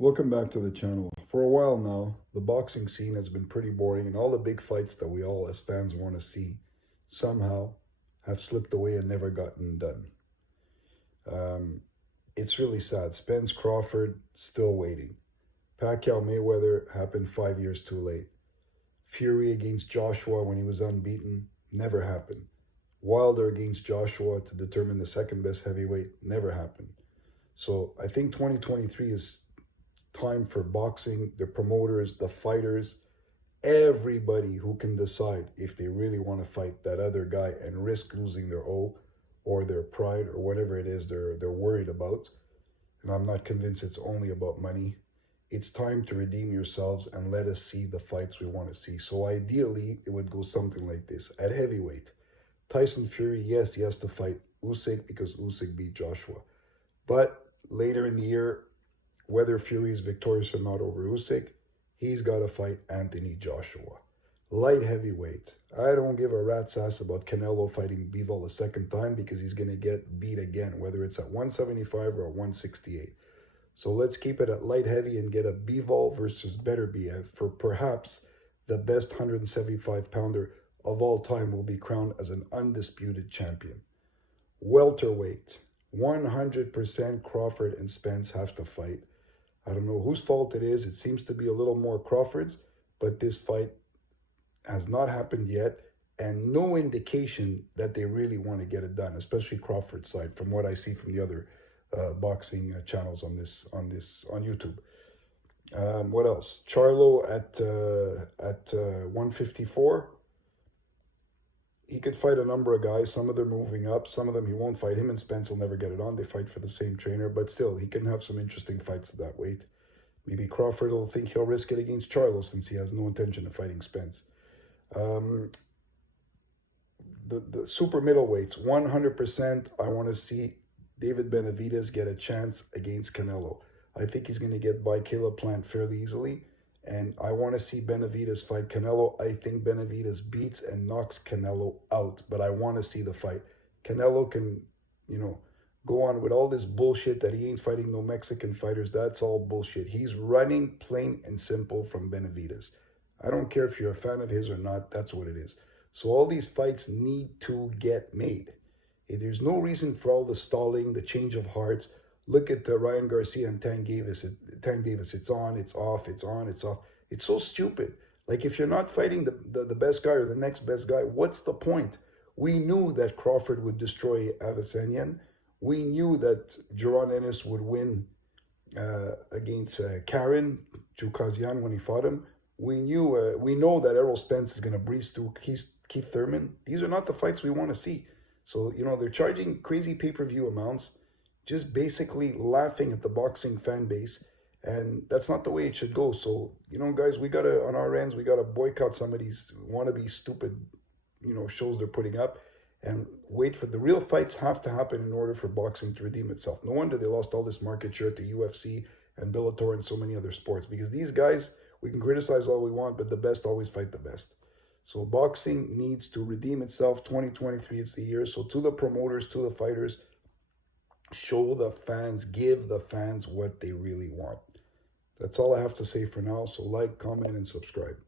Welcome back to the channel. For a while now, the boxing scene has been pretty boring, and all the big fights that we all as fans want to see somehow have slipped away and never gotten done. It's really sad. Spence Crawford, still waiting. Pacquiao Mayweather happened 5 years too late. Fury against Joshua when he was unbeaten, never happened. Wilder against Joshua to determine the second best heavyweight, never happened. So I think 2023 is time for boxing, the promoters, the fighters, everybody who can decide if they really want to fight that other guy and risk losing their O or their pride or whatever it is they're worried about. And I'm not convinced it's only about money. It's time to redeem yourselves and let us see the fights we want to see. So ideally, it would go something like this. At heavyweight, Tyson Fury, yes, he has to fight Usyk because Usyk beat Joshua. But later in the year, whether Fury is victorious or not over Usyk, he's got to fight Anthony Joshua. Light heavyweight. I don't give a rat's ass about Canelo fighting Bivol a second time because he's going to get beat again, whether it's at 175 or 168. So let's keep it at light heavy and get a Bivol versus Beterbiev for perhaps the best 175-pounder of all time will be crowned as an undisputed champion. Welterweight. 100% Crawford and Spence have to fight. I don't know whose fault it is. It seems to be a little more Crawford's, but this fight has not happened yet, and no indication that they really want to get it done, especially Crawford's side, from what I see from the other boxing channels on YouTube. What else? Charlo at 154. He could fight a number of guys. Some of them moving up. Some of them he won't fight. Him and Spence will never get it on. They fight for the same trainer. But still, he can have some interesting fights at that weight. Maybe Crawford will think he'll risk it against Charlo since he has no intention of fighting Spence. The super middleweights, 100%. I want to see David Benavidez get a chance against Canelo. I think he's going to get by Caleb Plant fairly easily. And I want to see Benavidez fight Canelo. I think Benavidez beats and knocks Canelo out. But I want to see the fight. Canelo can, go on with all this bullshit that he ain't fighting no Mexican fighters. That's all bullshit. He's running plain and simple from Benavidez. I don't care if you're a fan of his or not. That's what it is. So all these fights need to get made. There's no reason for all the stalling, the change of hearts. Look at Ryan Garcia and Tank Davis. It's on, it's off, it's on, it's off. It's so stupid. Like, if you're not fighting the best guy or the next best guy, what's the point? We knew that Crawford would destroy Adesanya. We knew that Jaron Ennis would win against Karen Chookagian when he fought him. We know that Errol Spence is going to breeze through Keith Thurman. These are not the fights we want to see. So, they're charging crazy pay-per-view amounts, just basically laughing at the boxing fan base. And that's not the way it should go. So, guys, we got to, on our ends, we got to boycott some of these wannabe stupid, shows they're putting up and wait for the real fights have to happen in order for boxing to redeem itself. No wonder they lost all this market share to UFC and Bellator and so many other sports, because these guys, we can criticize all we want, but the best always fight the best. So boxing needs to redeem itself. 2023 is the year. So to the promoters, to the fighters, show the fans, give the fans what they really want. That's all I have to say for now. So like, comment, and subscribe.